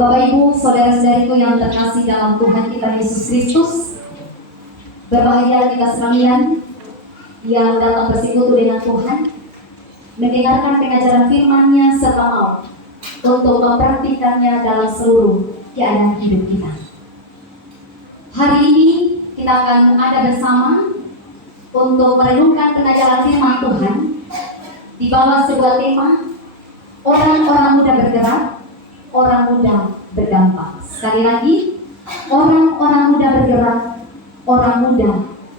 Bapak Ibu, saudara-saudariku yang terkasih dalam Tuhan kita Yesus Kristus, berbahagia kita sekalian yang datang bersekutu dengan Tuhan, mendengarkan pengajaran firman-Nya serta mau untuk mempraktikannya dalam seluruh keadaan hidup kita. Hari ini kita akan ada bersama untuk merenungkan pengajaran firman Tuhan di bawah sebuah tema, orang-orang muda bergerak, orang muda berdampak. Sekali lagi, orang-orang muda bergerak, orang muda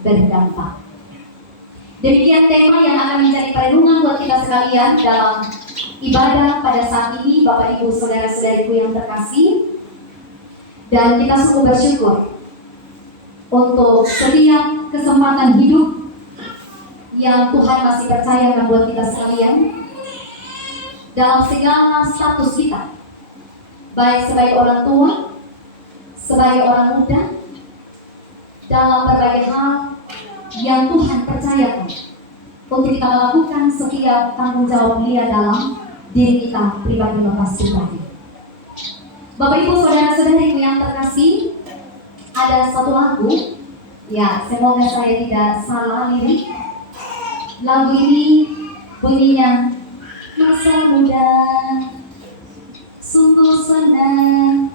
berdampak. Demikian tema yang akan menjadi perenungan buat kita sekalian dalam ibadah pada saat ini, Bapak Ibu saudara-saudariku yang terkasih. Dan kita sungguh bersyukur untuk setiap kesempatan hidup yang Tuhan masih percayakan buat kita sekalian dalam segala status kita, baik sebagai orang tua, sebagai orang muda, dalam berbagai hal yang Tuhan percayakan untuk kita melakukan setiap tanggung jawab Dia dalam diri kita pribadi lepas pribadi. Bapak Ibu saudara-saudariku yang terkasih, ada satu lagu, ya semoga saya tidak salah lirik. Lagu ini bunyinya, masa muda sungguh senang,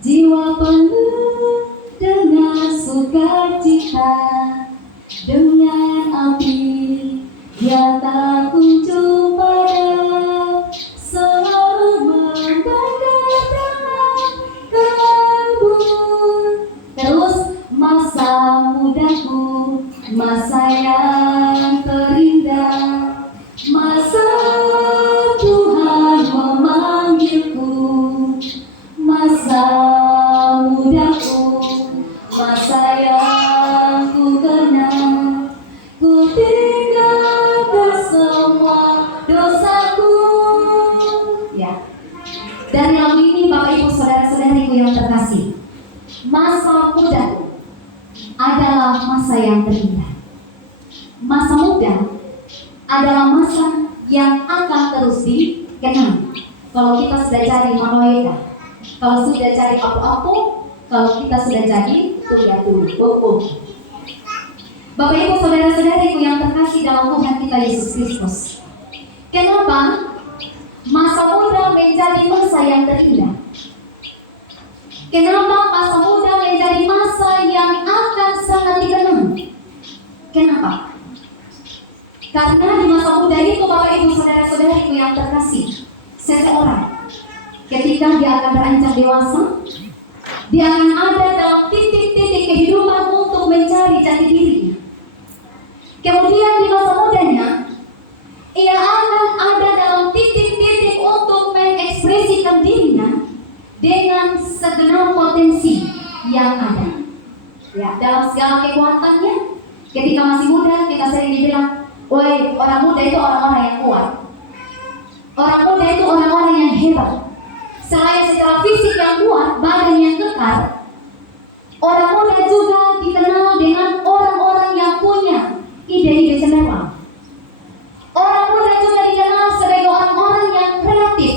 jiwa penuh dengan sukacita, dengan api yang tak kunjung padam, selalu membakar kebun. Terus masa mudaku, masa yang terindah, masa Tuhan memanggilku, masa mudaku, masa yang ku kenal, ku tinggalkan semua dosaku. Ya, dari lagu ini Bapak Ibu saudara-saudariku yang terkasih, masa muda adalah masa yang terindah. Masa muda adalah masa yang akan terus dikenang. Kalau kita sudah jadi manoida, kalau sudah jadi apu-apu, kalau kita sudah jadi tuyul. Bapak Ibu saudara-saudariku yang terkasih dalam Tuhan kita Yesus Kristus, kenapa masa muda menjadi masa yang terindah? Kenapa masa muda menjadi masa yang akan sangat dikenang? Kenapa? Karena di masa muda itu Bapak Ibu saudara-saudariku yang terkasih, seseorang ketika dia akan beranjak dewasa, dia akan ada dalam titik-titik kehidupan untuk mencari jati dirinya. Kemudian di masa mudanya, ia akan ada dalam titik-titik untuk mengekspresikan dirinya dengan segenap potensi yang ada. Ya, dalam segala kekuatannya, ketika masih muda kita sering dibilang, woi, orang muda itu orang-orang yang kuat. Orang muda itu orang-orang yang hebat. Selain secara fisik yang kuat, badan yang kekar, orang muda juga dikenal dengan orang-orang yang punya ide-ide cemerlang. Orang muda juga dikenal sebagai orang-orang yang kreatif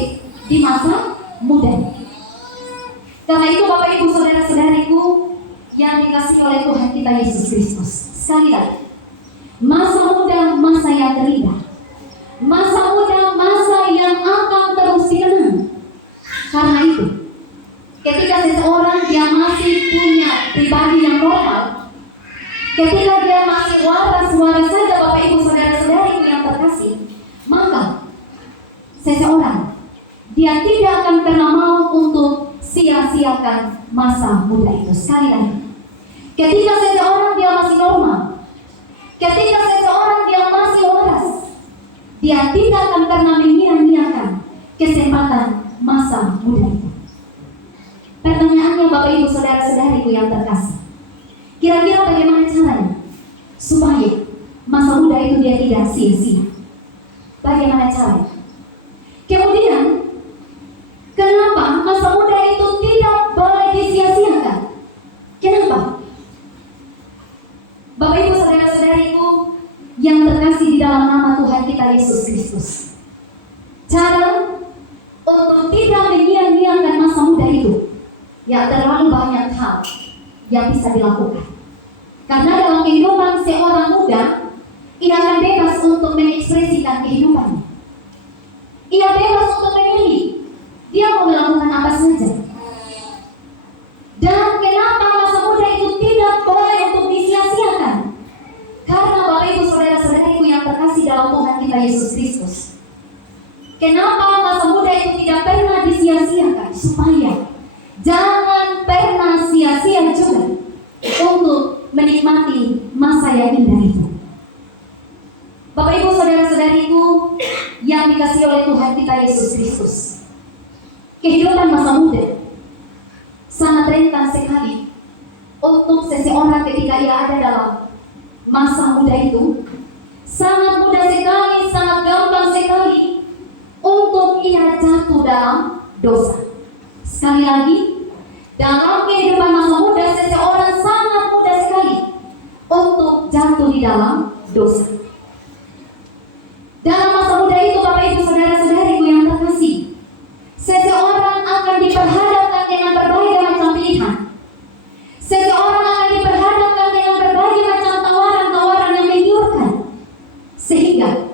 di masa muda. Karena itu Bapak Ibu saudara-saudariku yang dikasihi oleh Tuhan kita Yesus Kristus, sekali lagi, masa muda masa yang terindah, masa muda masa yang akan terus dikenang. Karena itu, ketika seseorang dia masih punya pribadi yang normal, ketika dia masih waras-waras saja Bapak Ibu saudara-saudariku yang terkasih, maka seseorang dia tidak akan pernah mau untuk sia-siakan masa muda itu. Sekali lagi, ketika seseorang dia masih normal, ketika seseorang dia masih waras, dia tidak akan pernah menyia-nyiakan kesempatan masa muda itu. Pertanyaannya Bapak Ibu saudara-saudariku yang terkasih, kira-kira bagaimana caranya supaya masa muda itu dia tidak sia-sia? Bagaimana caranya? Kemudian, kenapa masa muda itu tidak boleh disia-siakan? Kenapa? Bapak Ibu saudara-saudariku yang terkasih di dalam nama Tuhan kita Yesus Kristus, cara untuk tidak menyia-nyiakan masa muda itu tidak terlalu banyak hal yang bisa dilakukan. Karena dalam kehidupan seorang muda, ia akan bebas untuk mengekspresikan kehidupannya. Ia bebas untuk memilih, dia mau melakukan apa saja. Dan kenapa masa muda itu tidak boleh untuk disia-siakan? Karena Bapak Ibu Saudara-saudariku yang terkasih dalam Tuhan kita Yesus Kristus, kenapa masa muda itu tidak pernah disia-siakan? Supaya jangan pernah sia-sia juga untuk menikmati masa yang indah itu. Bapak Ibu Saudara-saudariku yang dikasihi oleh Tuhan kita Yesus Kristus, kehidupan masa muda sangat rentan sekali untuk seseorang ketika ia ada dalam masa muda itu. Sangat mudah sekali, sangat gampang sekali untuk ia jatuh dalam dosa. Sekali lagi, dalam kehidupan masa muda seseorang sangat mudah sekali untuk jatuh di dalam dosa. Dalam masa muda itu, Bapak Ibu Saudara-saudariku yang terkasih, seseorang akan diperhadapkan dengan berbagai macam pilihan. Seseorang akan diperhadapkan dengan berbagai macam tawaran-tawaran yang menggiurkan. Sehingga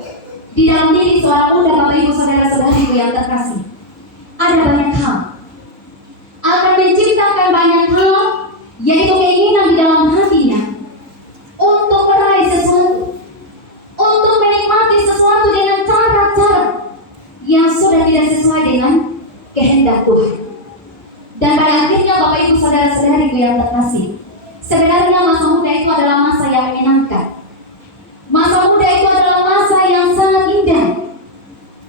di dalam diri seorang muda, Bapak Ibu Saudara-saudariku yang terkasih, ada banyak hal. Akan menciptakan banyak hal, yaitu keinginan di dalam hatinya untuk meraih sesuatu, untuk menikmati sesuatu dengan cara-cara yang sudah tidak sesuai dengan kehendak Tuhan. Dan pada akhirnya Bapak Ibu Saudara-saudariku yang terkasih, sebenarnya masa muda itu adalah masa yang menyenangkan. Masa muda itu adalah masa yang sangat indah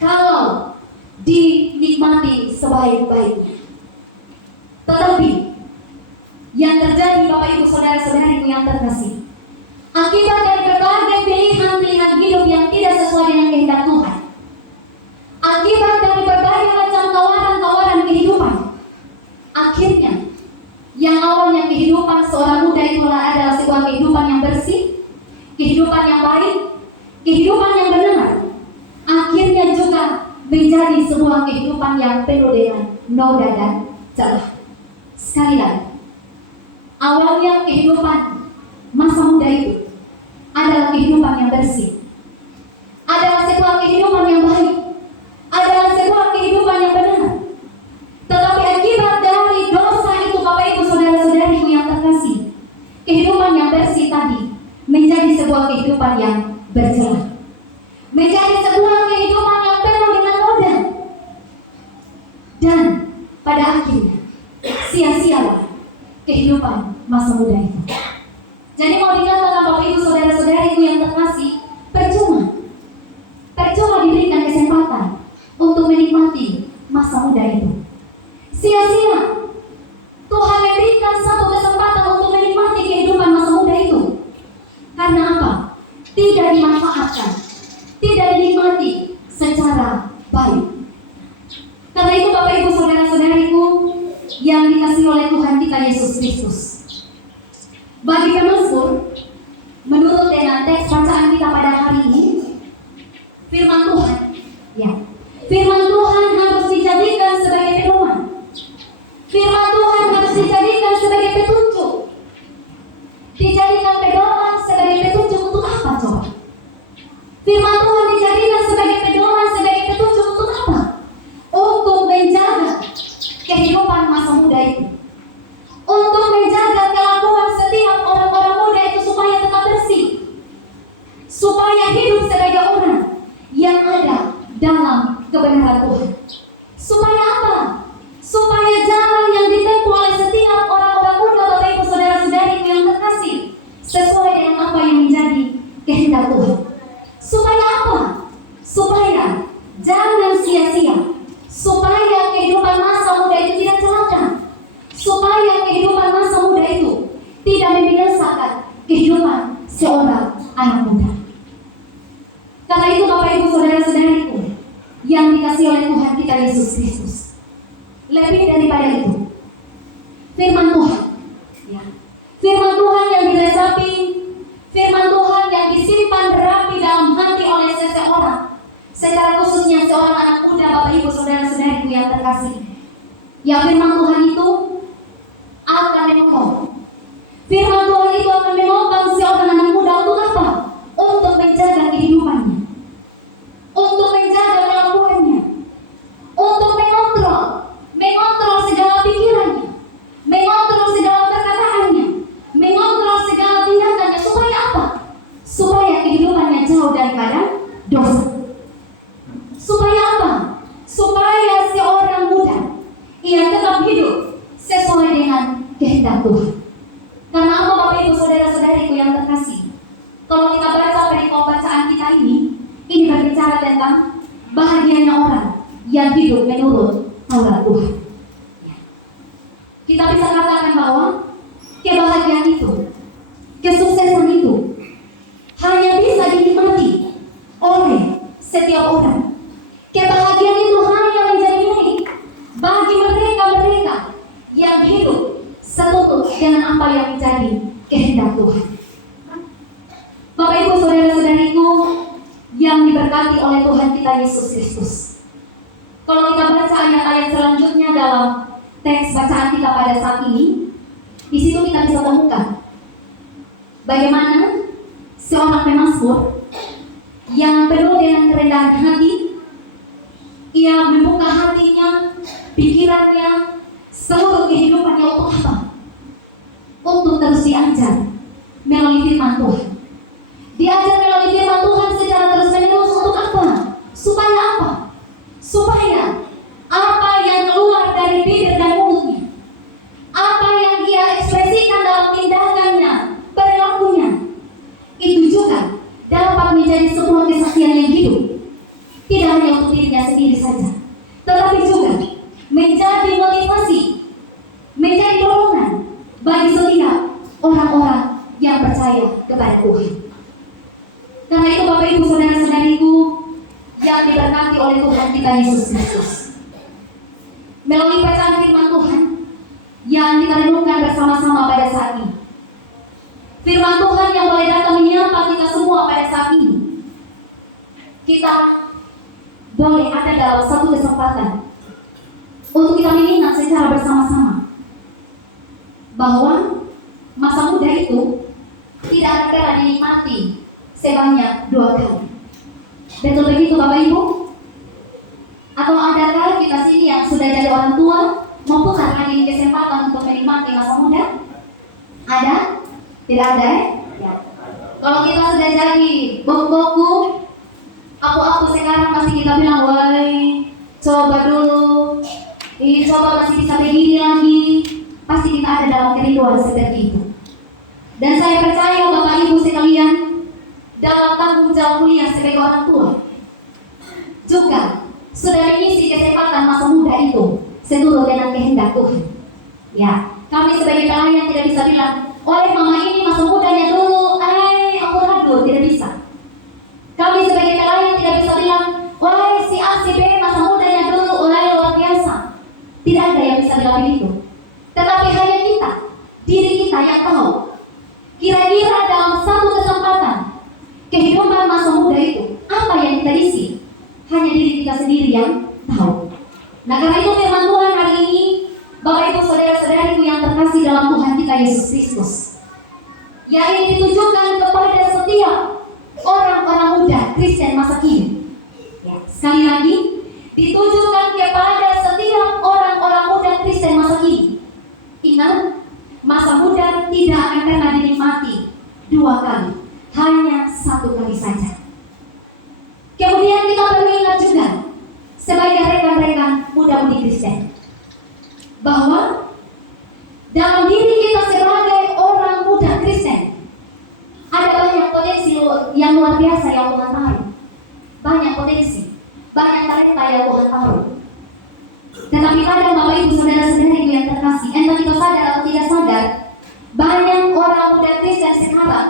kalau dinikmati sebaik-baiknya. Tetapi yang terjadi, Bapak Ibu Saudara-saudariku yang terkasih, akibat dari berbagai pilihan-pilihan hidup yang tidak sesuai dengan kehendak Tuhan, akibat dari berbagai macam tawaran-tawaran kehidupan, akhirnya yang awalnya kehidupan seorang muda itu adalah sebuah kehidupan yang bersih, kehidupan yang baik, kehidupan yang benar, akhirnya juga menjadi sebuah kehidupan yang penuh dengan noda dan celah. Sekali lagi, awalnya kehidupan masa muda itu adalah kehidupan yang bersih, adalah sebuah kehidupan yang baik, adalah sebuah kehidupan yang benar. Tetapi akibat dari dosa itu, Bapak Ibu Saudara-saudariku yang terkasih, kehidupan yang bersih tadi menjadi sebuah kehidupan yang bercelah, menjadi sebuah kehidupan yang penuh dengan noda. Dan pada akhirnya sia-sialah kehidupan masa muda itu. Jadi mau dikatakan Bapak Ibu Saudara-saudariku yang terkasih, percuma diberikan kesempatan untuk menikmati masa muda itu. Sia-sia Tuhan memberikan satu kesempatan untuk menikmati kehidupan masa muda itu. Karena apa? Tidak dimanfaatkan, tidak dinikmati secara baik. Karena itu Bapak Ibu Saudara-saudariku yang dikasihi oleh Tuhan kita Yesus Kristus, bagi pemazmur, menurut dengan teks bacaan kita pada hari ini, firman Tuhan, ya, firman Tuhan harus dijadikan sebagai pedoman. Firman Tuhan harus dijadikan sebagai petunjuk. Dijadikan pedoman sebagai petunjuk untuk apa coba? Firman Tuhan dijadikan sebagai pedoman, sebagai petunjuk untuk apa? Untuk menjaga kehidupan masa muda itu, untuk menjaga kelakuan setiap orang-orang muda itu supaya tetap bersih, supaya hidup sebagai orang yang ada dalam kebenaran Tuhan. Supaya apa? Supaya jalan yang ditempuh oleh setiap orang-orang muda, Bapak Ibu Saudara-saudariku yang terkasih, sesuai dengan apa yang menjadi kehendak Tuhan. Supaya apa? Supaya jangan sia-sia, supaya kehidupan masa muda itu tidak celaka, supaya kehidupan masa muda itu tidak membinasakan kehidupan seorang anak muda. Karena itu Bapak Ibu Saudara-saudariku yang dikasihi oleh Tuhan kita Yesus Kristus, lebih daripada itu, firman Tuhan, ya, firman Tuhan yang diresapi, firman Tuhan yang disimpan rapi dalam hati oleh seseorang, secara khususnya seorang anak muda, Bapak Ibu Saudara-saudariku yang terkasih. Ya, firman Tuhan itu Firman Tuhan itu akan menopang seorang anak muda untuk apa? Untuk menjaga kehidupannya, untuk menjaga kelakuannya, untuk mengontrol segala pikirannya, mengontrol segala perkataannya, mengontrol segala tindakannya. Supaya apa? Supaya kehidupannya jauh daripada dosa. Supaya apa? Supaya seorang muda ia tetap hidup sesuai dengan kehendak Tuhan. Karena apa, Bapak Ibu saudara-saudariku yang terkasih? Kalau kita baca perikop bacaan kita ini berbicara tentang bahagianya orang yang hidup menurut Taurat Tuhan. Kita bisa katakan bahwa kebahagiaan itu, kesuksesan itu hanya bisa dinikmati oleh setiap orang. Kebahagiaan itu hanya menjadi milik bagi mereka yang hidup seturut dengan apa yang menjadi kehendak Tuhan. Bapak Ibu saudara-saudariku yang diberkati oleh Tuhan kita Yesus Kristus. Kalau kita baca ayat-ayat selanjutnya dalam teks bacaan kita pada saat ini, di situ kita bisa temukan bagaimana seorang pemazmur yang penuh dengan kerendahan hati, ia membuka hatinya, pikirannya, seluruh kehidupannya untuk apa? Untuk terus diajar melalui firman Tuhan. Diajar melalui firman Tuhan secara terus-menerus untuk apa? Supaya apa? Supaya apa yang keluar dari bibir dan mulutnya, apa yang dia ekspresikan dalam tindakannya, perilakunya, itu juga dapat menjadi sebuah kesaksian yang hidup. Tidak hanya untuk dirinya sendiri saja, tetapi juga menjadi motivasi, menjadi dorongan bagi setiap orang-orang yang percaya kepada Tuhan. Karena itu Bapak Ibu saudara-saudariku yang diberkati oleh Tuhan kita Yesus Kristus, melalui bacaan firman Tuhan yang kita renungkan bersama-sama pada saat ini, firman Tuhan yang boleh datang menyapa kita semua pada saat ini, kita boleh ada dalam satu kesempatan untuk kita mengingat secara bersama-sama bahwa masa muda itu tidak akan dinikmati sebanyak 2 kali. Betul begitu Bapak Ibu? Atau adakah kita sini yang sudah jadi orang tua mempunyai lagi kesempatan untuk menikmati masa muda? Ada? Tidak ada ya? Kalau kita sudah jadi boku-boku, aku sekarang masih kita bilang, woi, coba dulu, coba masih bisa begini lagi. Pasti kita ada dalam kerinduan seperti itu. Dan saya percaya Bapak Ibu sekalian, dalam tanggung jawab mulia sebagai orang tua, juga sudah mengisi kesempatan masa muda itu seturut dengan kehendak Tuhan. Ya, kami sebagai pelayan tidak bisa bilang, oleh mama ini masa mudanya dulu, aku ragu, tidak bisa. Kami sebagai pelayan tidak bisa bilang, oleh si A, si B masa mudanya dulu, luar biasa. Tidak ada yang bisa bilang begitu. Tetapi hanya kita, diri kita yang tahu. Kira-kira dalam satu kesempatan kehidupan masa muda itu apa yang kita isi? Hanya diri kita sendiri yang tahu. Nah, karena itu firman Tuhan hari ini, Bapak Ibu saudara-saudariku yang terkasih dalam Tuhan kita Yesus Kristus, yang ini ditujukan kepada setiap orang-orang muda Kristen masa kini. Ya, sekali lagi ditujukan kepada setiap orang-orang muda Kristen masa kini. Ingat, masa muda tidak akan pernah dinikmati 2 kali, hanya 1 kali saja. Kemudian kita perlu ingat juga sebagai rekan-rekan muda-mudi Kristen bahwa dalam diri kita sebagai orang muda Kristen ada banyak potensi yang luar biasa yang Tuhan taruh. Banyak potensi, banyak talenta yang Tuhan taruh. Tetapi kadang Bapak Ibu saudara-saudariku yang terkasih, entah kita sadar atau tidak sadar, banyak orang muda Kristen sekarang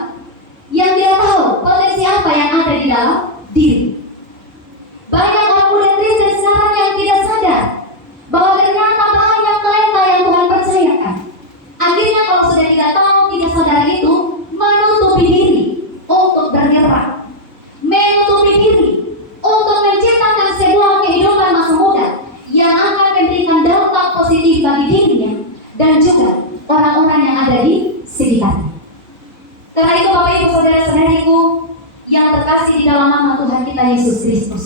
yang tidak tahu potensi apa yang ada di dalam diri. Banyak orang muda Kristen sekarang yang tidak sadar bahwa ternyata banyak talenta yang Tuhan percayakan. Akhirnya kalau sudah tidak tahu, tidak sadar itu, menutupi diri untuk bergerak, menutupi diri untuk menciptakan sebuah kehidupan masa muda yang akan memberikan dampak positif bagi dirinya dan juga orang-orang yang ada di sekitar. terkasih di dalam nama Tuhan kita Yesus Kristus.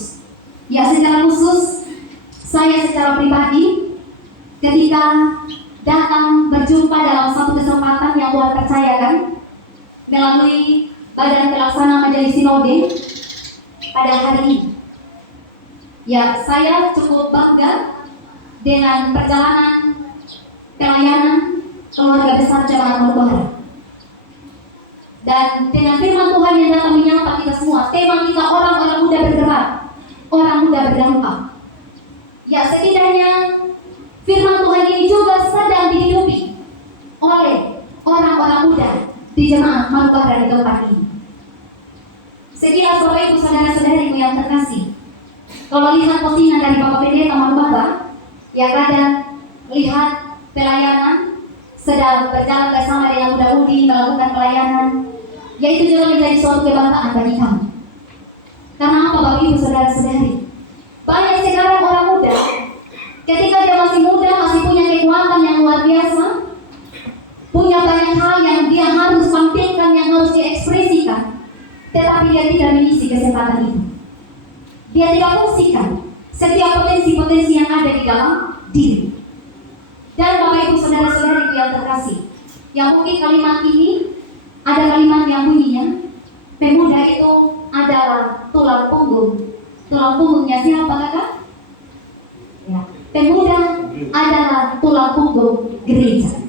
Ya, secara khusus saya secara pribadi ketika datang berjumpa dalam satu kesempatan yang Tuhan percayakan melalui Badan Pelaksana Majelis Sinode pada hari ini. Ya, saya cukup bangga dengan perjalanan pelayanan keluarga besar Jemaat Marbahara. Dan dengan firman Tuhan yang datang menyapa kita semua, tema kita orang-orang muda bergerak, orang muda berdampak. Ya, setidaknya firman Tuhan ini juga sedang dihidupi oleh orang-orang muda di Jemaat Marbahara di tempat ini. Sekilas Bapak Ibu saudara-saudariku yang terkasih, kalau lihat postingan dari Bapak Pendeta Marbahara, ya kadang lihat pelayanan sedang berjalan bersama dengan muda-mudi melakukan pelayanan, yaitu juga menjadi suatu kebanggaan bagi kami. Karena apa Bapak Ibu saudara-saudari? Banyak sekarang orang muda, ketika dia masih muda, masih punya kekuatan yang luar biasa, punya banyak hal yang dia harus tampilkan, yang harus diekspresikan, tetapi dia tidak mengisi kesempatan itu. Dia tidak fungsikan setiap potensi-potensi yang ada di dalam diri. Dan Bapak Ibu saudara-saudari yang terkasih, yang mungkin kalimat ini ada kalimat yang bunyinya, pemuda itu adalah tulang punggung. Tulang punggungnya siapa kakak? Ya, pemuda adalah tulang punggung gereja.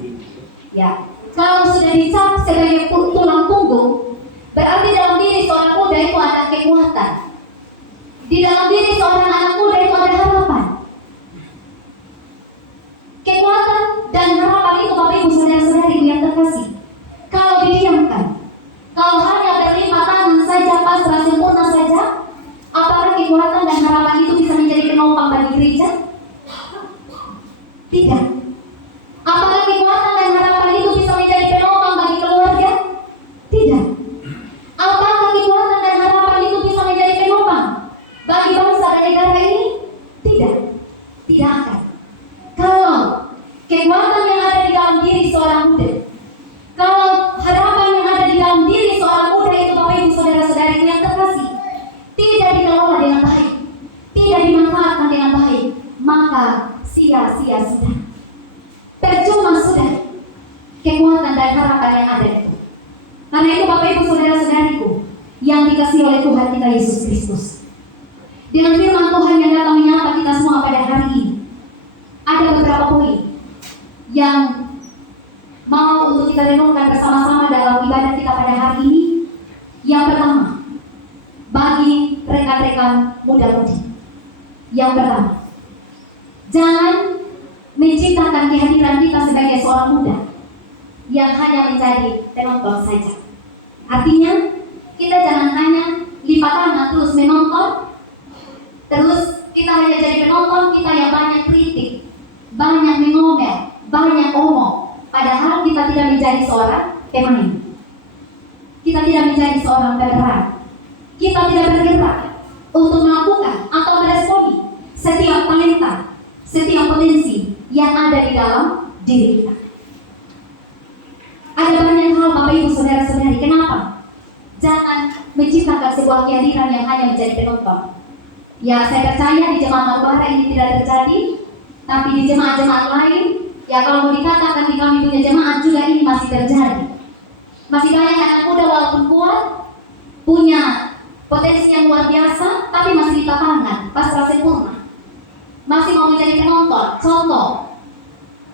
Ya, kalau sudah dicap sebagai tulang punggung, berarti dalam diri seorang muda itu ada kekuatan. Di dalam diri seorang anak muda itu ada harapan. Kekuatan dan harapan itu Bapak Ibu saudara-saudari yang terkasih, kalau didiamkan, kalau hanya berlimpah tangan saja, pasrah sempurna saja, apakah kekuatan dan harapan itu bisa menjadi penopang bagi gereja? Tidak. Apakah kekuatan dan harapan itu bisa menjadi penopang bagi keluarga? Tidak. Apakah kekuatan dan harapan itu bisa menjadi penopang bagi bangsa dan negara ini? Tidak. Tidak akan. Kalau kekuatan yang ada di dalam diri seorang muda, kalau harapan yang ada di dalam diri seorang muda itu Bapak Ibu saudara-saudari yang terkasih, tidak dikelola dengan baik, tidak dimanfaatkan dengan baik, maka sia-sia sudah. Percuma sudah kekuatan dan harapan yang ada itu. Karena itu Bapak Ibu saudara-saudariku yang dikasihi oleh Tuhan kita Yesus Kristus, dengan firman Tuhan yang datang menyapa kita semua pada hari ini, ada beberapa poin yang mau untuk kita renungkan bersama-sama dalam ibadah kita pada hari ini. Yang pertama, bagi rekan-rekan muda-mudi, yang pertama, jangan menciptakan kehadiran kita sebagai seorang muda yang hanya menjadi penonton saja. Artinya, kita jangan hanya lipat tangan terus menonton, terus kita hanya jadi penonton, kita yang banyak kritik, banyak mengomel, banyak omong, padahal kita tidak menjadi seorang pemain. Kita tidak menjadi seorang pemeran. Kita tidak bergerak untuk melakukan atau meresponi setiap talenta, setiap potensi yang ada di dalam diri kita. Ada banyak hal Bapak Ibu saudara-saudari, kenapa jangan menciptakan sebuah kehadiran yang hanya menjadi penonton. Ya, saya percaya di Jemaat Marbahara ini tidak terjadi, tapi di jemaat-jemaat lain, ya kalau mau dikatakan di kami punya jemaat juga ini masih terjadi. Masih banyak anak muda walaupun kuat, punya potensi yang luar biasa, tapi masih lipat tangan, pasrah sempurna, masih mau menjadi penonton. Contoh,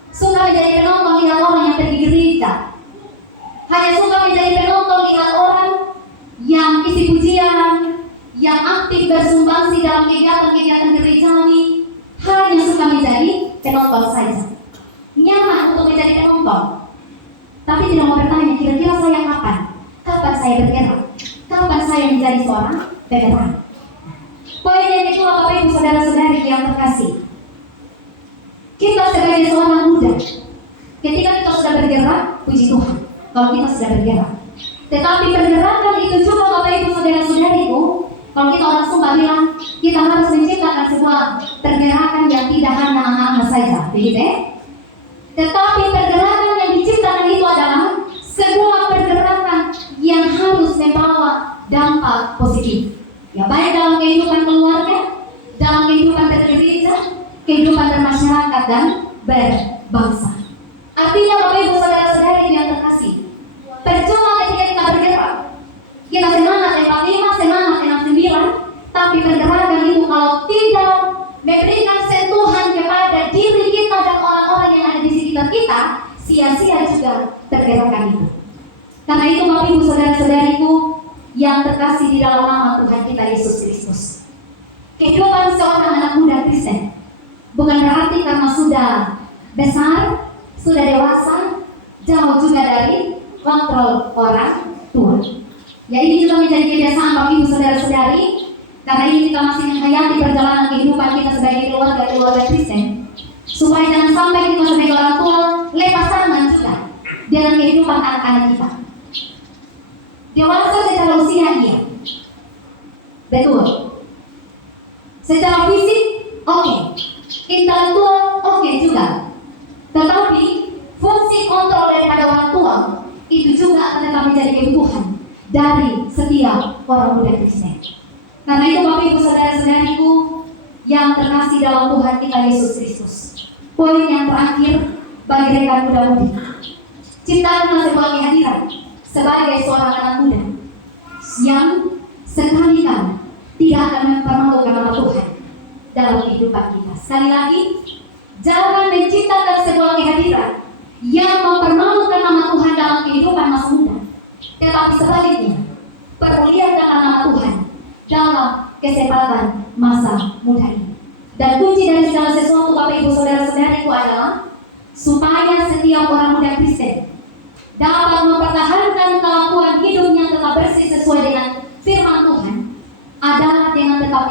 suka menjadi penonton lihat orang yang pergi gereja, hanya suka menjadi penonton lihat orang yang isi pujian, yang aktif bersumbangsi dalam kegiatan-kegiatan gerejawi, hanya suka menjadi penonton saja, nyaman untuk menjadi penonton, tapi tidak mau bertanya kira-kira saya kapan saya bergerak, kapan saya menjadi seorang veteran. Poin yang kedua Bapak Ibu saudara-saudari yang terkasih, kita sebagai seorang muda, ketika kita sudah bergerak, puji Tuhan kalau kita sudah bergerak, tetapi pergerakan itu juga Bapak Ibu saudara-saudariku, kalau kita orang Sumba bilang, kita harus menciptakan sebuah pergerakan yang tidak hanya anak-anak saja, begitu ya? Tetapi pergerakan yang diciptakan itu adalah sebuah pergerakan yang harus membawa dampak positif. Ya, baik dalam kehidupan keluarga, dalam kehidupan bergereja, kehidupan bermasyarakat dan berbangsa. Artinya Bapak Ibu saudara-saudari yang terkasih, percuma ketika kita bergerak, kita semangat 45, semangat 69, tapi pergerakan itu kalau tidak memberikan sentuhan kepada diri kita dan orang-orang yang ada di sekitar kita, sia-sia juga pergerakan itu. Karena itu Bapak Ibu saudara-saudariku yang terkasih di dalam nama Tuhan kita Yesus Kristus, kehidupan seorang anak muda Kristen bukan berarti karena sudah besar, sudah dewasa, jauh juga dari kontrol orang tua. Ya, ini juga menjadi kebiasaan Bapak Ibu saudara-saudari, karena ini kita masih menghayati perjalanan kehidupan kita sebagai keluarga Kristen, supaya jangan sampai kita sebagai orang tua lepas tangan juga dengan kehidupan anak-anak kita. Dewasa secara usia iya, betul. Secara fisik oke, intelektual oke juga. Tetapi fungsi kontrol daripada orang tua itu juga akan tetap menjadi kebutuhan dari setiap orang muda Kristen. Karena itu Bapak Ibu saudara-saudariku yang terkasih dalam Tuhan kita Yesus Kristus, poin yang terakhir bagi rekan muda-mudi, ciptakanlah sebuah kehadiran sebagai seorang anak muda yang sekali-kali tidak akan mempermalukan nama Tuhan dalam kehidupan kita. Sekali lagi, jangan menciptakan sebuah kehadiran yang mempermalukan nama Tuhan dalam kehidupan masa muda, tetapi sebaliknya, perlihatkan nama Tuhan dalam kesempatan masa muda ini. Dan kunci dari segala sesuatu Bapak Ibu saudara-saudariku adalah supaya setiap orang muda Kristen dapat mempertahankan kelakuan hidup yang tetap bersih sesuai dengan firman Tuhan adalah dengan tetap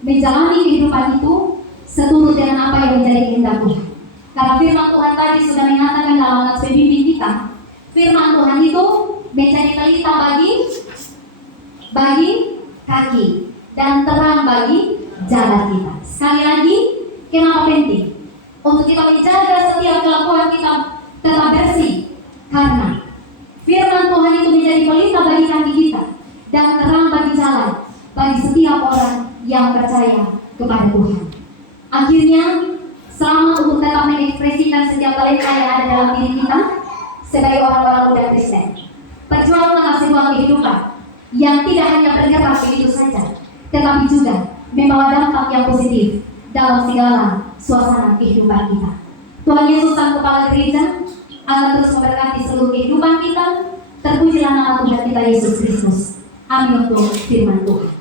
menjalani kehidupan itu seturut dengan apa yang menjadi kehendak Tuhan. Karena firman Tuhan tadi sudah menyatakan dalam nats pembimbing kita, firman Tuhan itu menjadi pelita bagi kaki dan terang bagi jalan kita. Sekali lagi, kenapa penting? Untuk kita menjaga setiap kelakuan kita tetap bersih, karena firman Tuhan itu menjadi pelita bagi kaki kita dan terang bagi jalan bagi setiap orang yang percaya kepada Tuhan. Akhirnya, selamat untuk tetap mengekspresikan setiap talenta yang ada dalam diri kita sebagai orang-orang muda Kristen. Perjuangkanlah sebuah kehidupan yang tidak hanya bergerak begitu saja, tetapi juga membawa dampak yang positif dalam segala suasana kehidupan kita. Tuhan Yesus Sang Kepala Gereja akan terus memberkati seluruh kehidupan kita. Terpujilah nama Tuhan kita Yesus Kristus. Amin untuk firman Tuhan.